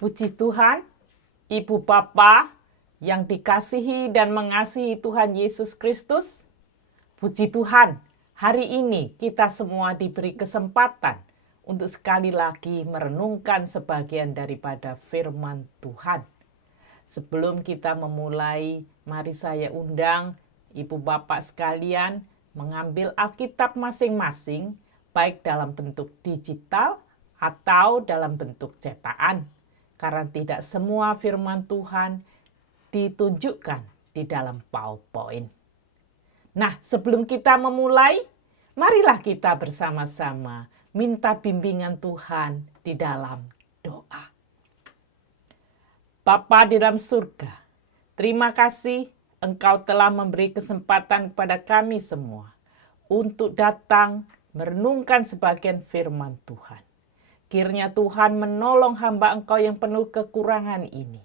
Puji Tuhan, Ibu Bapa yang dikasihi dan mengasihi Tuhan Yesus Kristus. Puji Tuhan, hari ini kita semua diberi kesempatan untuk sekali lagi merenungkan sebagian daripada firman Tuhan. Sebelum kita memulai, mari saya undang Ibu Bapak sekalian mengambil Alkitab masing-masing, baik dalam bentuk digital atau dalam bentuk cetakan. Karena tidak semua firman Tuhan ditunjukkan di dalam PowerPoint. Nah, sebelum kita memulai, marilah kita bersama-sama minta bimbingan Tuhan di dalam doa. Bapa di dalam surga, terima kasih Engkau telah memberi kesempatan kepada kami semua untuk datang merenungkan sebagian firman Tuhan. Kiranya Tuhan menolong hamba Engkau yang penuh kekurangan ini.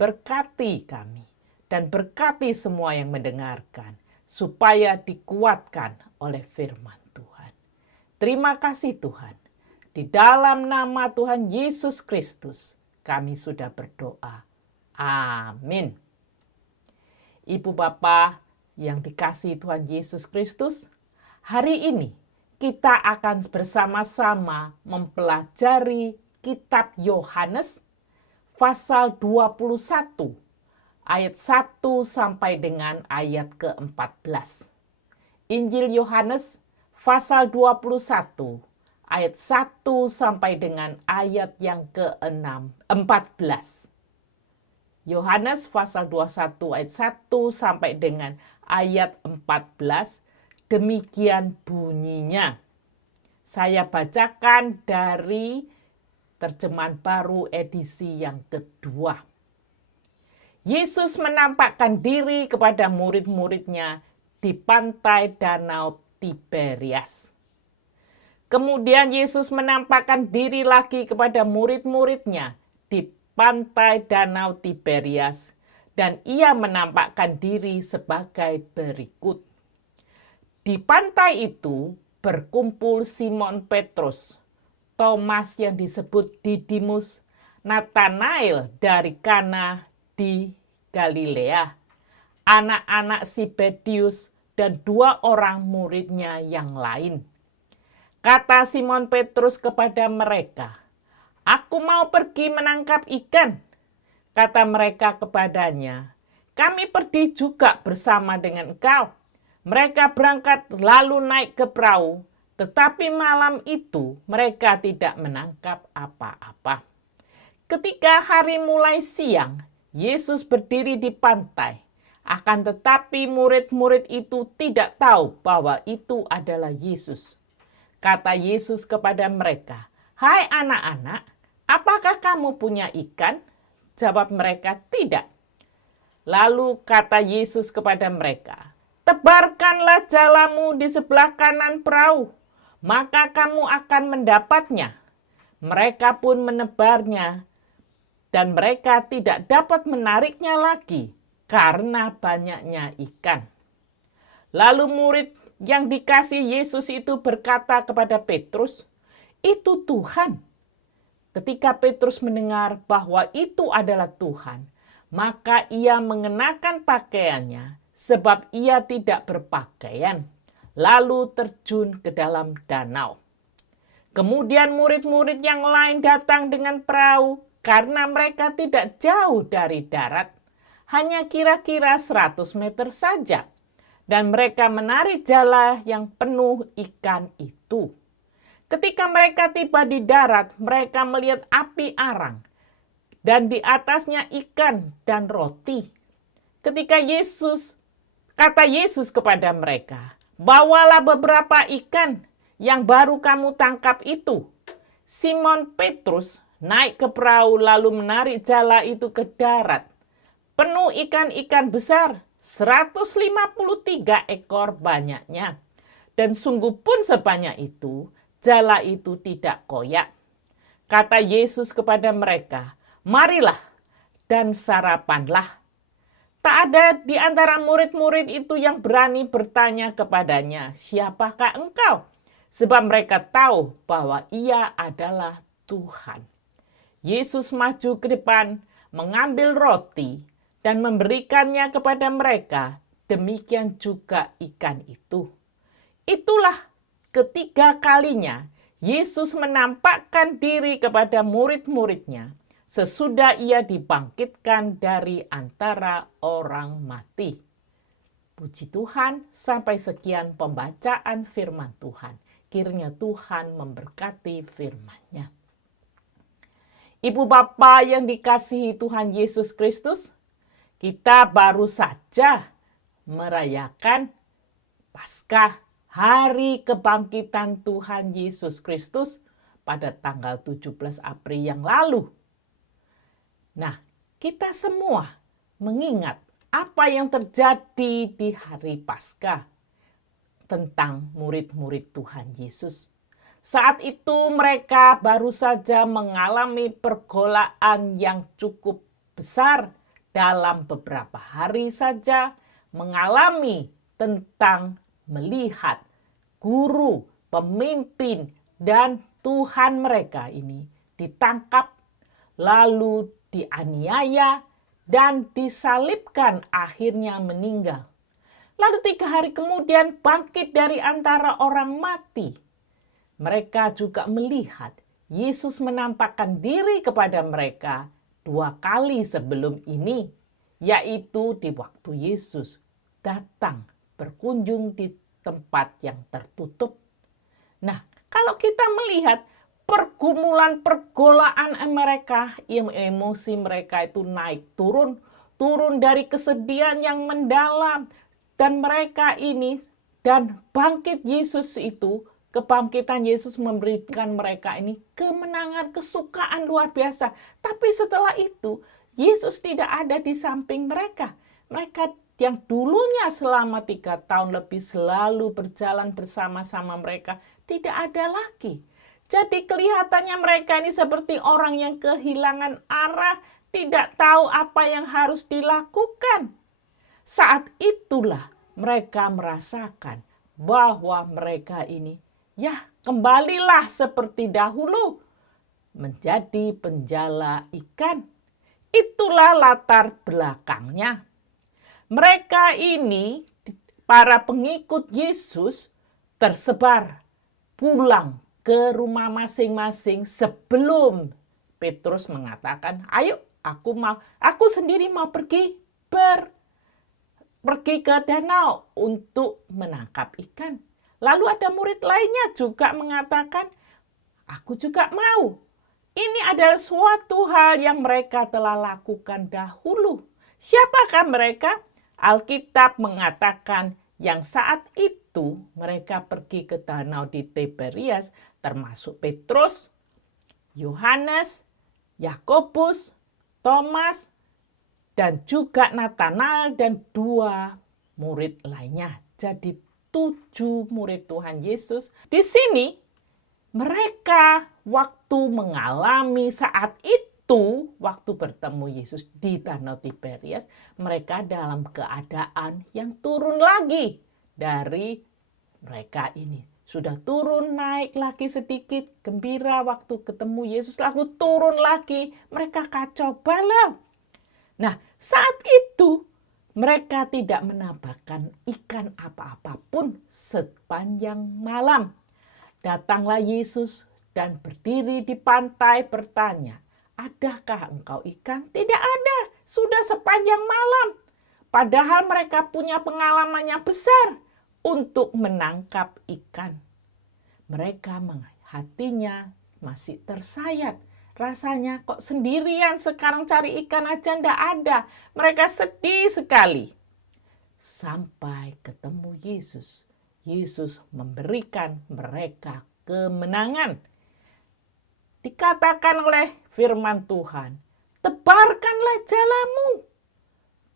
Berkati kami dan berkati semua yang mendengarkan, supaya dikuatkan oleh firman Tuhan. Terima kasih Tuhan. Di dalam nama Tuhan Yesus Kristus, kami sudah berdoa. Amin. Ibu Bapa yang dikasihi Tuhan Yesus Kristus, hari ini kita akan bersama-sama mempelajari kitab Yohanes pasal 21 ayat 1 sampai dengan ayat ke-14. Injil Yohanes pasal 21 ayat 1 sampai dengan ayat yang ke-14. Yohanes pasal 21 ayat 1 sampai dengan ayat 14. Demikian bunyinya. Saya bacakan dari terjemahan baru edisi yang kedua. Yesus menampakkan diri kepada murid-muridnya di pantai Danau Tiberias. Kemudian Yesus menampakkan diri lagi kepada murid-muridnya di pantai Danau Tiberias, dan ia menampakkan diri sebagai berikut. Di pantai itu berkumpul Simon Petrus, Thomas yang disebut Didimus, Nathanael dari Kana di Galilea, anak-anak Zebedius, dan 2 orang muridnya yang lain. Kata Simon Petrus kepada mereka, "Aku mau pergi menangkap ikan." Kata mereka kepadanya, "Kami pergi juga bersama dengan engkau." Mereka berangkat lalu naik ke perahu, tetapi malam itu mereka tidak menangkap apa-apa. Ketika hari mulai siang, Yesus berdiri di pantai. Akan tetapi murid-murid itu tidak tahu bahwa itu adalah Yesus. Kata Yesus kepada mereka, "Hai anak-anak, apakah kamu punya ikan?" Jawab mereka, "Tidak." Lalu kata Yesus kepada mereka, "Tebarkanlah jalamu di sebelah kanan perahu, maka kamu akan mendapatnya." Mereka pun menebarnya, dan mereka tidak dapat menariknya lagi karena banyaknya ikan. Lalu murid yang dikasih Yesus itu berkata kepada Petrus, "Itu Tuhan." Ketika Petrus mendengar bahwa itu adalah Tuhan, maka ia mengenakan pakaiannya, sebab ia tidak berpakaian, lalu terjun ke dalam danau. Kemudian murid-murid yang lain datang dengan perahu, karena mereka tidak jauh dari darat, hanya kira-kira 100 meter saja, dan mereka menarik jala yang penuh ikan itu. Ketika mereka tiba di darat, mereka melihat api arang, dan di atasnya ikan dan roti. Kata Yesus kepada mereka, "Bawalah beberapa ikan yang baru kamu tangkap itu." Simon Petrus naik ke perahu lalu menarik jala itu ke darat. Penuh ikan-ikan besar, 153 ekor banyaknya. Dan sungguh pun sebanyak itu, jala itu tidak koyak. Kata Yesus kepada mereka, "Marilah dan sarapanlah." Tak ada di antara murid-murid itu yang berani bertanya kepadanya, "Siapakah engkau?" Sebab mereka tahu bahwa ia adalah Tuhan. Yesus maju ke depan, mengambil roti, dan memberikannya kepada mereka. Demikian juga ikan itu. Itulah ketiga kalinya Yesus menampakkan diri kepada murid-muridnya sesudah ia dibangkitkan dari antara orang mati. Puji Tuhan, sampai sekian pembacaan firman Tuhan. Kiranya Tuhan memberkati firman-Nya. Ibu Bapa yang dikasihi Tuhan Yesus Kristus, kita baru saja merayakan Paskah, hari kebangkitan Tuhan Yesus Kristus pada tanggal 17 April yang lalu. Nah, kita semua mengingat apa yang terjadi di hari Paskah tentang murid-murid Tuhan Yesus. Saat itu mereka baru saja mengalami pergolakan yang cukup besar dalam beberapa hari saja, mengalami tentang melihat guru, pemimpin, dan Tuhan mereka ini ditangkap, lalu dianiaya, dan disalibkan, akhirnya meninggal. Lalu 3 hari kemudian bangkit dari antara orang mati. Mereka juga melihat Yesus menampakkan diri kepada mereka 2 kali sebelum ini, yaitu di waktu Yesus datang berkunjung di tempat yang tertutup. Nah, kalau kita melihat pergumulan-pergolaan mereka, emosi mereka itu naik turun dari kesedihan yang mendalam, dan mereka ini, dan bangkit Yesus itu, kebangkitan Yesus memberikan mereka ini kemenangan, kesukaan luar biasa. Tapi setelah itu, Yesus tidak ada di samping mereka. Mereka yang dulunya selama 3 tahun lebih selalu berjalan bersama-sama mereka, tidak ada lagi. Jadi kelihatannya mereka ini seperti orang yang kehilangan arah, tidak tahu apa yang harus dilakukan. Saat itulah mereka merasakan bahwa mereka ini, ya kembalilah seperti dahulu, menjadi penjala ikan. Itulah latar belakangnya. Mereka ini, para pengikut Yesus, tersebar pulang ke rumah masing-masing sebelum Petrus mengatakan, ayo aku sendiri mau pergi ke danau untuk menangkap ikan. Lalu ada murid lainnya juga mengatakan, aku juga mau. Ini adalah suatu hal yang mereka telah lakukan dahulu. Siapakah mereka? Alkitab mengatakan yang saat itu mereka pergi ke danau di Tiberias, termasuk Petrus, Yohanes, Yakobus, Thomas, dan juga Natanael dan 2 murid lainnya. Jadi 7 murid Tuhan Yesus. Di sini mereka waktu mengalami saat itu, waktu bertemu Yesus di Danau Tiberias, mereka dalam keadaan yang turun lagi dari mereka ini. Sudah turun, naik lagi sedikit, gembira waktu ketemu Yesus, lalu turun lagi, mereka kacau balau. Nah, saat itu mereka tidak menambahkan ikan apa-apapun sepanjang malam. Datanglah Yesus dan berdiri di pantai bertanya, adakah engkau ikan? Tidak ada, sudah sepanjang malam. Padahal mereka punya pengalaman yang besar untuk menangkap ikan. Mereka hatinya masih tersayat. Rasanya kok sendirian sekarang cari ikan aja ndak ada. Mereka sedih sekali. Sampai ketemu Yesus. Yesus memberikan mereka kemenangan. Dikatakan oleh firman Tuhan, tebarkanlah jalamu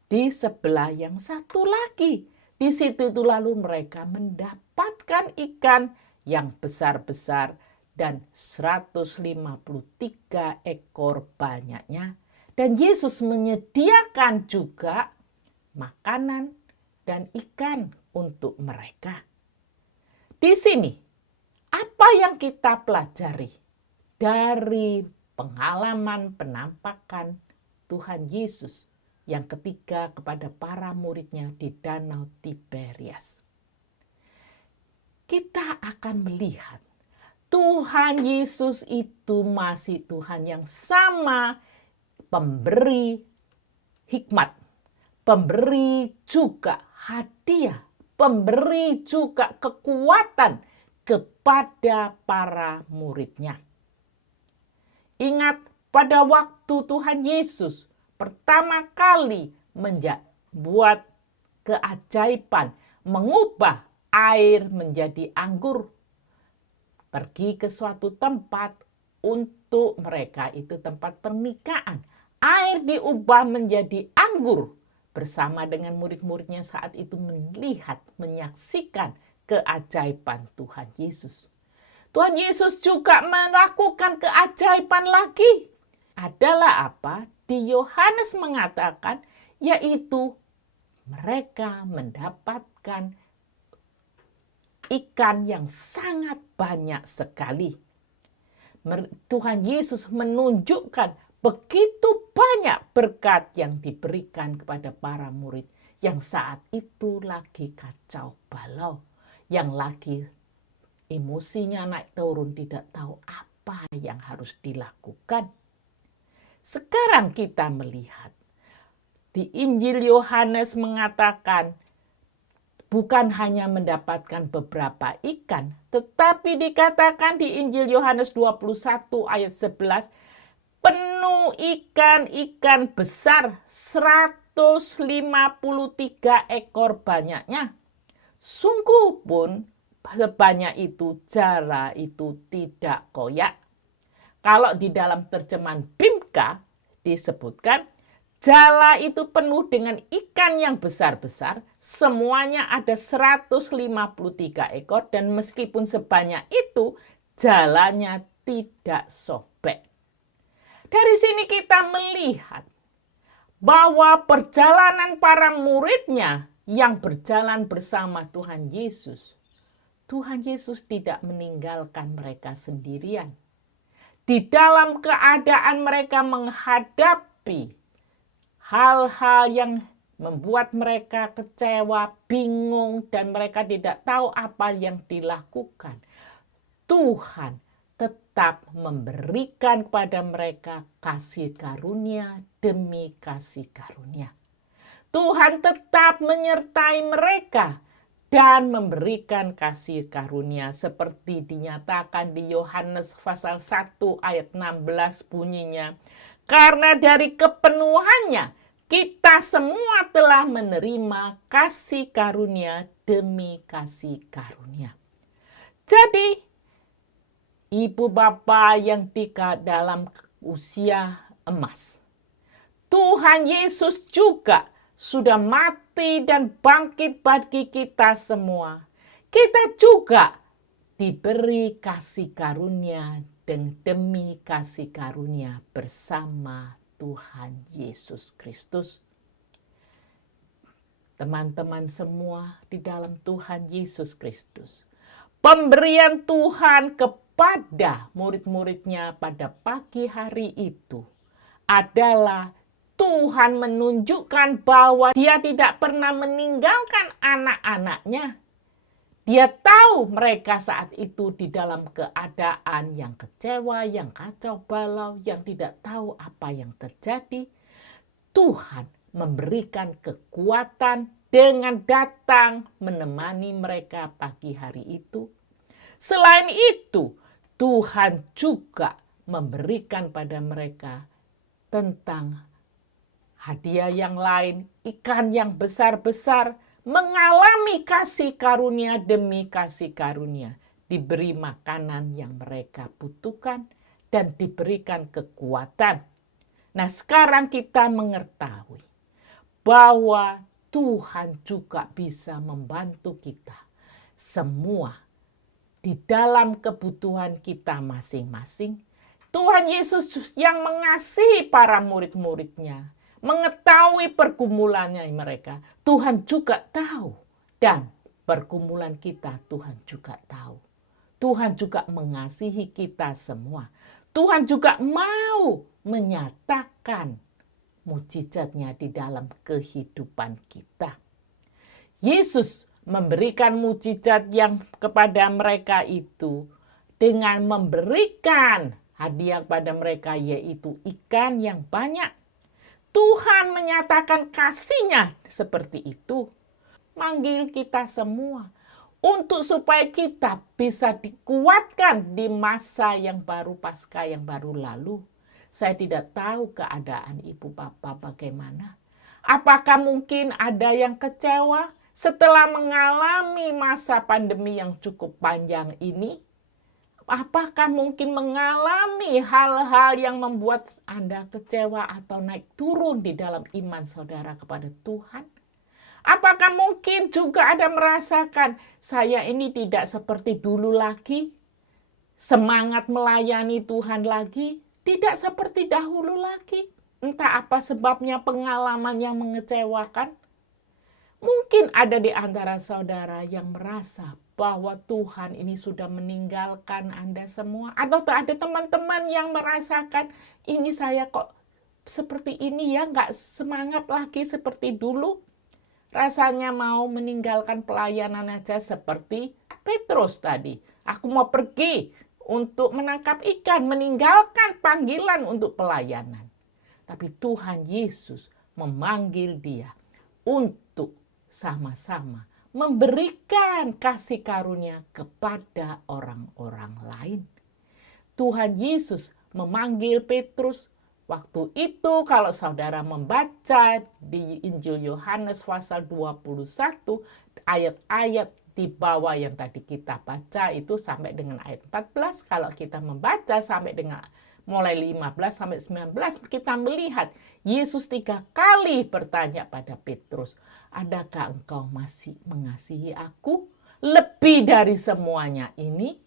di sebelah yang satu lagi. Di situ itu lalu mereka mendapatkan ikan yang besar-besar dan 153 ekor banyaknya. Dan Yesus menyediakan juga makanan dan ikan untuk mereka. Di sini, apa yang kita pelajari dari pengalaman penampakan Tuhan Yesus yang ketiga kepada para muridnya di Danau Tiberias. Kita akan melihat Tuhan Yesus itu masih Tuhan yang sama, pemberi hikmat, pemberi juga hadiah, pemberi juga kekuatan kepada para muridnya. Ingat pada waktu Tuhan Yesus pertama kali membuat keajaiban, mengubah air menjadi anggur. Pergi ke suatu tempat untuk mereka itu tempat pernikahan. Air diubah menjadi anggur. Bersama dengan murid-muridnya saat itu melihat, menyaksikan keajaiban Tuhan Yesus. Tuhan Yesus juga melakukan keajaiban lagi. Adalah apa? Di Yohanes mengatakan, yaitu mereka mendapatkan ikan yang sangat banyak sekali. Tuhan Yesus menunjukkan begitu banyak berkat yang diberikan kepada para murid yang saat itu lagi kacau balau, yang lagi emosinya naik turun, tidak tahu apa yang harus dilakukan. Sekarang kita melihat di Injil Yohanes mengatakan bukan hanya mendapatkan beberapa ikan, tetapi dikatakan di Injil Yohanes 21 ayat 11, penuh ikan-ikan besar 153 ekor banyaknya. Sungguh pun sebanyak itu jala itu tidak koyak. Kalau di dalam terjemahan BIMKA disebutkan jala itu penuh dengan ikan yang besar-besar, semuanya ada 153 ekor dan meskipun sebanyak itu jalanya tidak sobek. Dari sini kita melihat bahwa perjalanan para muridnya yang berjalan bersama Tuhan Yesus tidak meninggalkan mereka sendirian. Di dalam keadaan mereka menghadapi hal-hal yang membuat mereka kecewa, bingung, dan mereka tidak tahu apa yang dilakukan. Tuhan tetap memberikan kepada mereka kasih karunia demi kasih karunia. Tuhan tetap menyertai mereka dan memberikan kasih karunia seperti dinyatakan di Yohanes pasal 1 ayat 16 bunyinya. Karena dari kepenuhannya kita semua telah menerima kasih karunia demi kasih karunia. Jadi ibu bapa yang dalam usia emas, Tuhan Yesus juga sudah mati dan bangkit bagi kita semua. Kita juga diberi kasih karunia dan demi kasih karunia bersama Tuhan Yesus Kristus. Teman-teman semua di dalam Tuhan Yesus Kristus, pemberian Tuhan kepada murid-muridnya pada pagi hari itu adalah Tuhan menunjukkan bahwa Dia tidak pernah meninggalkan anak-anaknya. Dia tahu mereka saat itu di dalam keadaan yang kecewa, yang kacau balau, yang tidak tahu apa yang terjadi. Tuhan memberikan kekuatan dengan datang menemani mereka pagi hari itu. Selain itu, Tuhan juga memberikan pada mereka tentang hadiah yang lain, ikan yang besar-besar, mengalami kasih karunia demi kasih karunia, diberi makanan yang mereka butuhkan dan diberikan kekuatan. Nah, sekarang kita mengetahui bahwa Tuhan juga bisa membantu kita semua di dalam kebutuhan kita masing-masing. Tuhan Yesus yang mengasihi para murid-muridnya, mengetahui pergumulannya mereka, Tuhan juga tahu. Dan pergumulan kita Tuhan juga tahu. Tuhan juga mengasihi kita semua. Tuhan juga mau menyatakan mujizatnya di dalam kehidupan kita. Yesus memberikan mujizat yang kepada mereka itu dengan memberikan hadiah kepada mereka, yaitu ikan yang banyak. Tuhan menyatakan kasih-Nya seperti itu. Manggil kita semua untuk supaya kita bisa dikuatkan di masa yang baru, pasca yang baru lalu. Saya tidak tahu keadaan ibu bapak bagaimana. Apakah mungkin ada yang kecewa setelah mengalami masa pandemi yang cukup panjang ini? Apakah mungkin mengalami hal-hal yang membuat Anda kecewa atau naik turun di dalam iman saudara kepada Tuhan? Apakah mungkin juga ada merasakan saya ini tidak seperti dulu lagi? Semangat melayani Tuhan lagi? Tidak seperti dahulu lagi. Entah apa sebabnya, pengalaman yang mengecewakan. Mungkin ada di antara saudara yang merasa bahwa Tuhan ini sudah meninggalkan Anda semua. Atau ada teman-teman yang merasakan, ini saya kok seperti ini ya, nggak semangat lagi seperti dulu. Rasanya mau meninggalkan pelayanan aja seperti Petrus tadi. Aku mau pergi untuk menangkap ikan, meninggalkan panggilan untuk pelayanan. Tapi Tuhan Yesus memanggil dia untuk sama-sama memberikan kasih karunia kepada orang-orang lain. Tuhan Yesus memanggil Petrus. Waktu itu kalau saudara membaca di Injil Yohanes pasal 21, ayat-ayat di bawah yang tadi kita baca itu sampai dengan ayat 14. Kalau kita membaca sampai dengan mulai 15 sampai 19, kita melihat Yesus 3 kali bertanya pada Petrus, adakah engkau masih mengasihi aku lebih dari semuanya ini?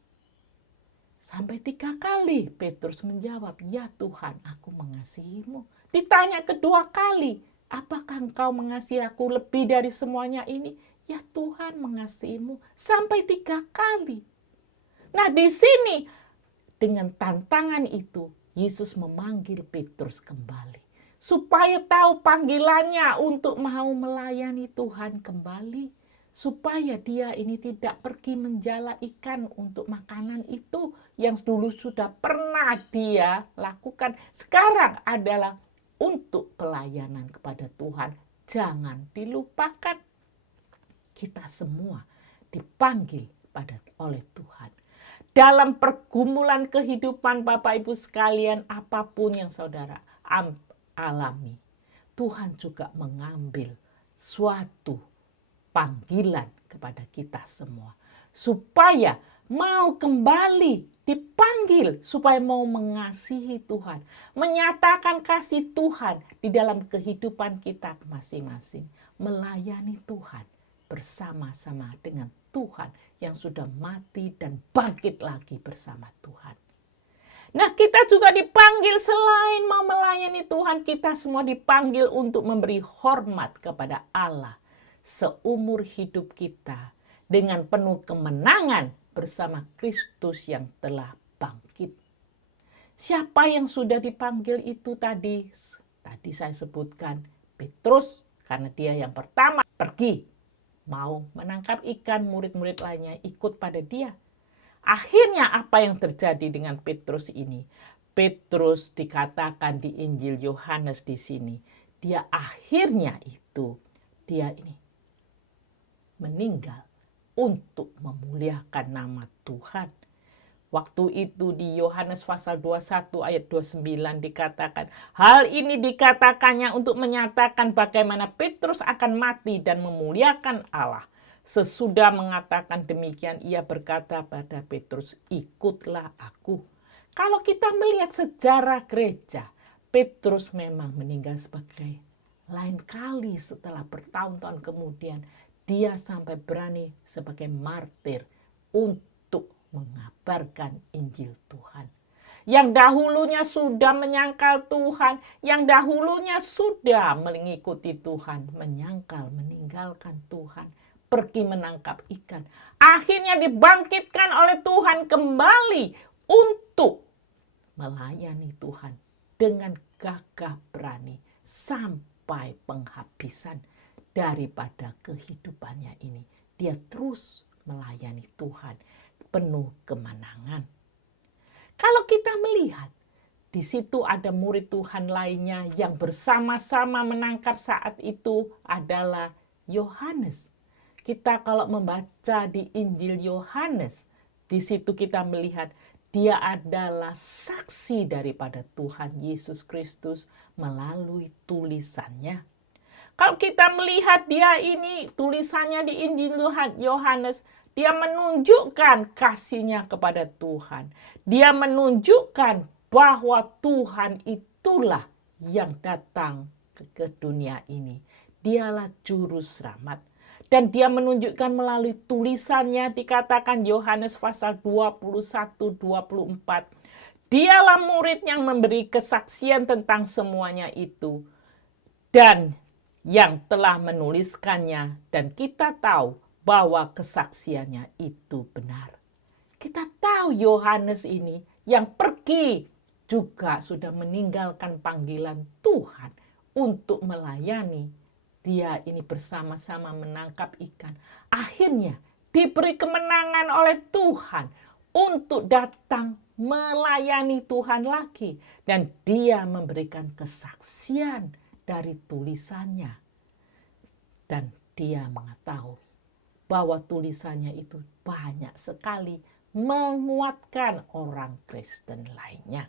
Sampai 3 kali Petrus menjawab, ya Tuhan, aku mengasihimu. Ditanya kedua kali, apakah engkau mengasihi aku lebih dari semuanya ini? Ya Tuhan, mengasihimu. Sampai 3 kali. Nah, di sini dengan tantangan itu, Yesus memanggil Petrus kembali. Supaya tahu panggilannya untuk mau melayani Tuhan kembali. Supaya dia ini tidak pergi menjala ikan untuk makanan itu yang dulu sudah pernah dia lakukan. Sekarang adalah untuk pelayanan kepada Tuhan. Jangan dilupakan. Kita semua dipanggil oleh Tuhan. Dalam pergumulan kehidupan Bapak Ibu sekalian, apapun yang saudara alami, Tuhan juga mengambil suatu panggilan kepada kita semua. Supaya mau kembali dipanggil, supaya mau mengasihi Tuhan. Menyatakan kasih Tuhan di dalam kehidupan kita masing-masing. Melayani Tuhan bersama-sama dengan Tuhan yang sudah mati dan bangkit lagi bersama Tuhan. Nah, kita juga dipanggil selain mau melayani Tuhan, kita semua dipanggil untuk memberi hormat kepada Allah seumur hidup kita dengan penuh kemenangan bersama Kristus yang telah bangkit. Siapa yang sudah dipanggil itu tadi? Tadi saya sebutkan Petrus, karena dia yang pertama pergi mau menangkap ikan, murid-murid lainnya ikut pada dia. Akhirnya apa yang terjadi dengan Petrus ini? Petrus dikatakan di Injil Yohanes di sini, dia akhirnya itu, dia ini meninggal untuk memuliakan nama Tuhan. Waktu itu di Yohanes pasal 21 ayat 29 dikatakan, hal ini dikatakannya untuk menyatakan bagaimana Petrus akan mati dan memuliakan Allah. Sesudah mengatakan demikian, ia berkata pada Petrus, ikutlah aku. Kalau kita melihat sejarah gereja, Petrus memang meninggal sebagai lain kali setelah bertahun-tahun kemudian, dia sampai berani sebagai martir untuk mengabarkan Injil Tuhan. Yang dahulunya sudah menyangkal Tuhan, yang dahulunya sudah mengikuti Tuhan, menyangkal, meninggalkan Tuhan, pergi menangkap ikan. Akhirnya dibangkitkan oleh Tuhan kembali untuk melayani Tuhan dengan gagah berani sampai penghabisan daripada kehidupannya ini. Dia terus melayani Tuhan penuh kemenangan. Kalau kita melihat di situ ada murid Tuhan lainnya yang bersama-sama menangkap saat itu adalah Yohanes. Kita kalau membaca di Injil Yohanes, di situ kita melihat dia adalah saksi daripada Tuhan Yesus Kristus melalui tulisannya. Kalau kita melihat dia ini, tulisannya di Injil Yohanes, dia menunjukkan kasihnya kepada Tuhan. Dia menunjukkan bahwa Tuhan itulah yang datang ke dunia ini. Dialah juru selamat. Dan dia menunjukkan melalui tulisannya, dikatakan Yohanes pasal 21-24. Dialah murid yang memberi kesaksian tentang semuanya itu. Dan yang telah menuliskannya, dan kita tahu bahwa kesaksiannya itu benar. Kita tahu Yohanes ini yang pergi juga sudah meninggalkan panggilan Tuhan untuk melayani. Dia ini bersama-sama menangkap ikan. Akhirnya diberi kemenangan oleh Tuhan untuk datang melayani Tuhan lagi. Dan dia memberikan kesaksian dari tulisannya. Dan dia mengetahui bahwa tulisannya itu banyak sekali menguatkan orang Kristen lainnya.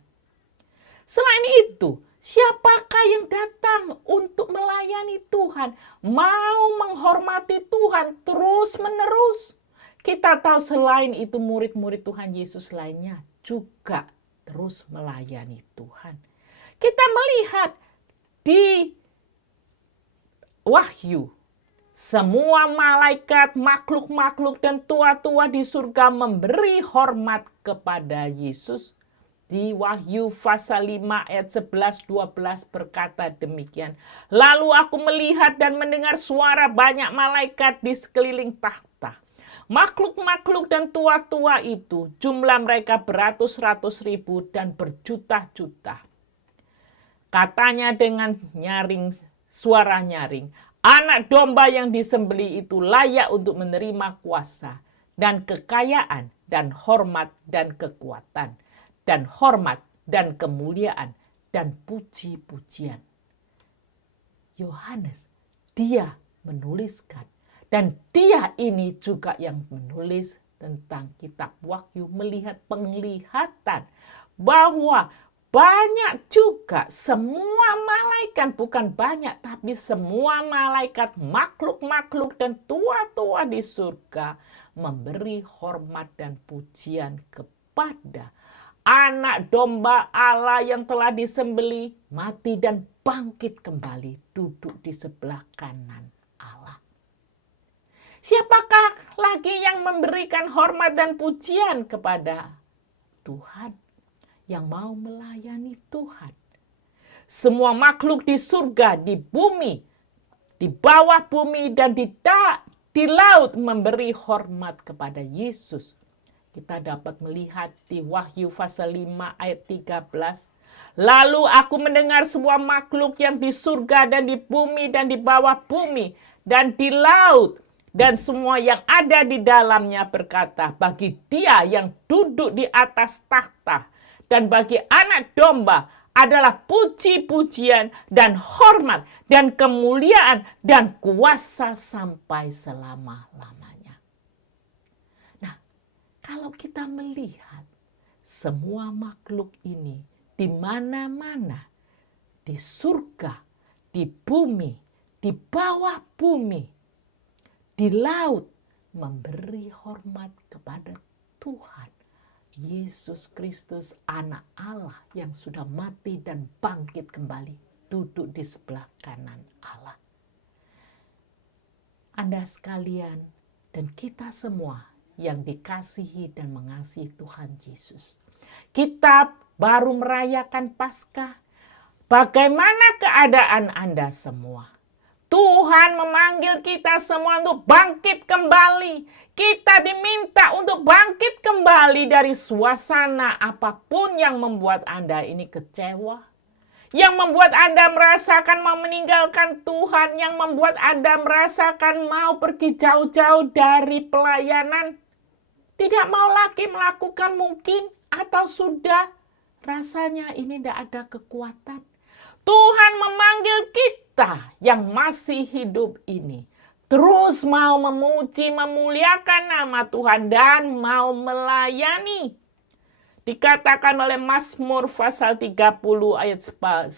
Selain itu, siapakah yang datang untuk melayani Tuhan, mau menghormati Tuhan terus-menerus? Kita tahu selain itu murid-murid Tuhan Yesus lainnya juga terus melayani Tuhan. Kita melihat di Wahyu, semua malaikat, makhluk-makhluk dan tua-tua di surga memberi hormat kepada Yesus. Di Wahyu pasal 5 ayat 11-12 berkata demikian. Lalu aku melihat dan mendengar suara banyak malaikat di sekeliling takhta. Makhluk-makhluk dan tua-tua itu jumlah mereka beratus-ratus ribu dan berjuta-juta. Katanya dengan nyaring, suara nyaring, anak domba yang disembelih itu layak untuk menerima kuasa dan kekayaan dan hormat dan kekuatan dan hormat dan kemuliaan dan puji-pujian. Yohanes, dia menuliskan, dan dia ini juga yang menulis tentang kitab Wahyu, melihat penglihatan bahwa banyak juga semua malaikat, bukan banyak, tapi semua malaikat, makhluk-makhluk dan tua-tua di surga memberi hormat dan pujian kepada anak domba Allah yang telah disembelih, mati dan bangkit kembali, duduk di sebelah kanan Allah. Siapakah lagi yang memberikan hormat dan pujian kepada Tuhan? Yang mau melayani Tuhan. Semua makhluk di surga, di bumi, di bawah bumi, dan di laut memberi hormat kepada Yesus. Kita dapat melihat di Wahyu pasal 5 ayat 13. Lalu aku mendengar semua makhluk yang di surga dan di bumi dan di bawah bumi dan di laut dan semua yang ada di dalamnya berkata, bagi Dia yang duduk di atas takhta dan bagi anak domba adalah puji-pujian dan hormat dan kemuliaan dan kuasa sampai selama-lamanya. Kalau kita melihat semua makhluk ini di mana-mana, di surga, di bumi, di bawah bumi, di laut, memberi hormat kepada Tuhan Yesus Kristus, anak Allah yang sudah mati dan bangkit kembali, duduk di sebelah kanan Allah. Anda sekalian dan kita semua yang dikasihi dan mengasihi Tuhan Yesus. Kita baru merayakan Paskah. Bagaimana keadaan Anda semua? Tuhan memanggil kita semua untuk bangkit kembali. Kita diminta untuk bangkit kembali dari suasana apapun yang membuat Anda ini kecewa, yang membuat Anda merasakan mau meninggalkan Tuhan, yang membuat Anda merasakan mau pergi jauh-jauh dari pelayanan, tidak mau lagi melakukan mungkin, atau sudah rasanya ini tidak ada kekuatan. Tuhan memanggil kita yang masih hidup ini terus mau memuji, memuliakan nama Tuhan dan mau melayani. Dikatakan oleh Mazmur pasal 30 ayat 10.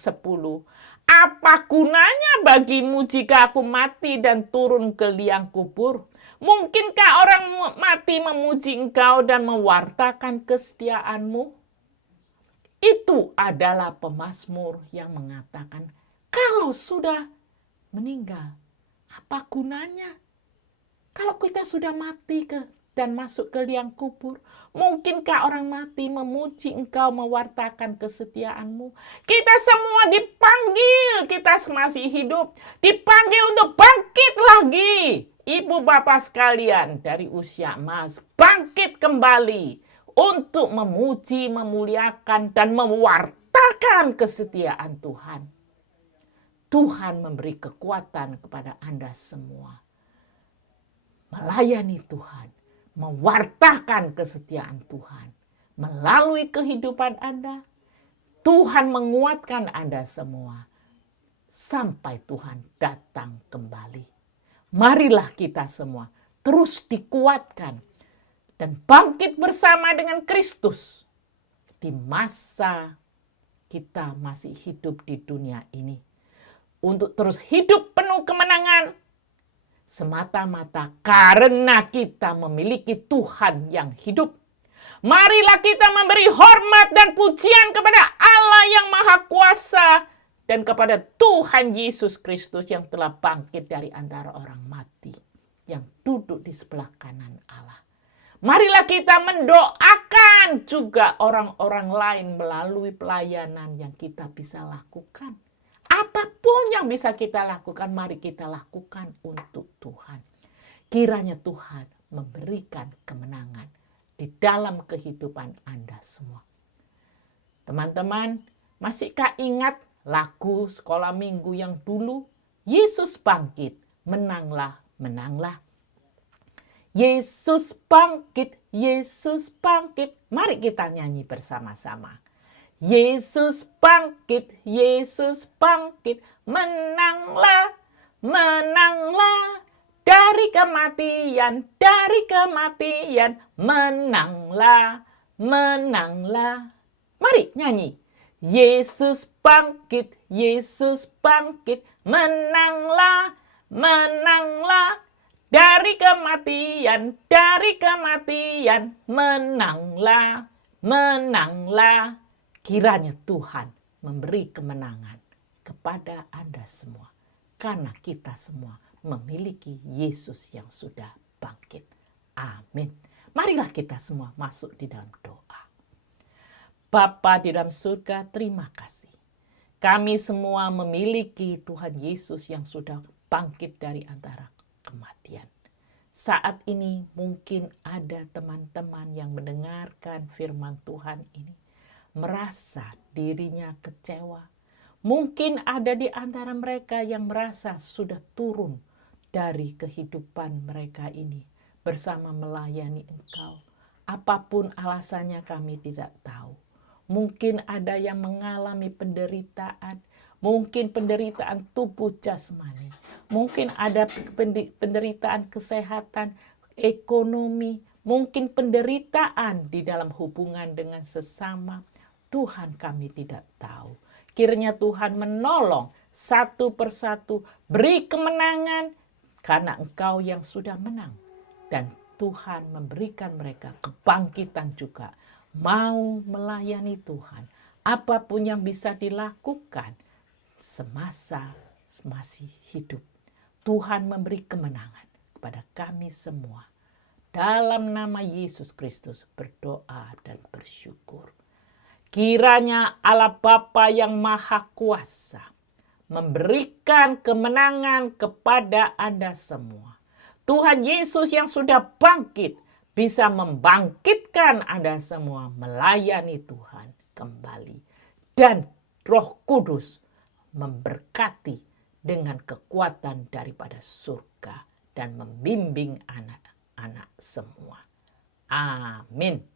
Apa gunanya bagimu jika aku mati dan turun ke liang kubur? Mungkinkah orang mati memuji engkau dan mewartakan kesetiaanmu? Itu adalah pemazmur yang mengatakan, kalau sudah meninggal, apa gunanya? Kalau kita sudah mati dan masuk ke liang kubur, mungkinkah orang mati memuji engkau, mewartakan kesetiaanmu? Kita semua dipanggil, kita masih hidup, dipanggil untuk bangkit lagi. Ibu bapak sekalian dari usia emas, bangkit kembali untuk memuji, memuliakan, dan mewartakan kesetiaan Tuhan. Tuhan memberi kekuatan kepada Anda semua. Melayani Tuhan, mewartakan kesetiaan Tuhan. Melalui kehidupan Anda, Tuhan menguatkan Anda semua. Sampai Tuhan datang kembali. Marilah kita semua terus dikuatkan dan bangkit bersama dengan Kristus di masa kita masih hidup di dunia ini. Untuk terus hidup penuh kemenangan, semata-mata karena kita memiliki Tuhan yang hidup. Marilah kita memberi hormat dan pujian kepada Allah yang Maha Kuasa dan kepada Tuhan Yesus Kristus yang telah bangkit dari antara orang mati, yang duduk di sebelah kanan Allah. Marilah kita mendoakan juga orang-orang lain melalui pelayanan yang kita bisa lakukan. Apapun yang bisa kita lakukan, mari kita lakukan untuk Tuhan. Kiranya Tuhan memberikan kemenangan di dalam kehidupan Anda semua. Teman-teman, masihkah ingat lagu sekolah minggu yang dulu? Yesus bangkit, menanglah, menanglah. Yesus bangkit, Yesus bangkit. Mari kita nyanyi bersama-sama. Yesus bangkit, Yesus bangkit. Menanglah, menanglah. Dari kematian, dari kematian. Menanglah, menanglah. Mari nyanyi. Yesus bangkit, Yesus bangkit. Menanglah, menanglah. Dari kematian, menanglah, menanglah. Kiranya Tuhan memberi kemenangan kepada Anda semua. Karena kita semua memiliki Yesus yang sudah bangkit. Amin. Marilah kita semua masuk di dalam doa. Bapa di dalam surga, terima kasih. Kami semua memiliki Tuhan Yesus yang sudah bangkit dari antara kematian. Saat ini mungkin ada teman-teman yang mendengarkan firman Tuhan ini, merasa dirinya kecewa. Mungkin ada di antara mereka yang merasa sudah turun dari kehidupan mereka ini bersama melayani Engkau. Apapun alasannya kami tidak tahu. Mungkin ada yang mengalami penderitaan, mungkin penderitaan tubuh jasmani, mungkin ada penderitaan kesehatan, ekonomi, mungkin penderitaan di dalam hubungan dengan sesama. Tuhan, kami tidak tahu. Kiranya Tuhan menolong satu persatu, beri kemenangan karena Engkau yang sudah menang. Dan Tuhan memberikan mereka kebangkitan juga, mau melayani Tuhan. Apapun yang bisa dilakukan semasa masih hidup. Tuhan memberi kemenangan kepada kami semua. Dalam nama Yesus Kristus berdoa dan bersyukur. Kiranya Allah Bapa yang Maha Kuasa memberikan kemenangan kepada Anda semua. Tuhan Yesus yang sudah bangkit bisa membangkitkan Anda semua melayani Tuhan kembali. Dan Roh Kudus memberkati dengan kekuatan daripada surga dan membimbing anak-anak semua. Amin.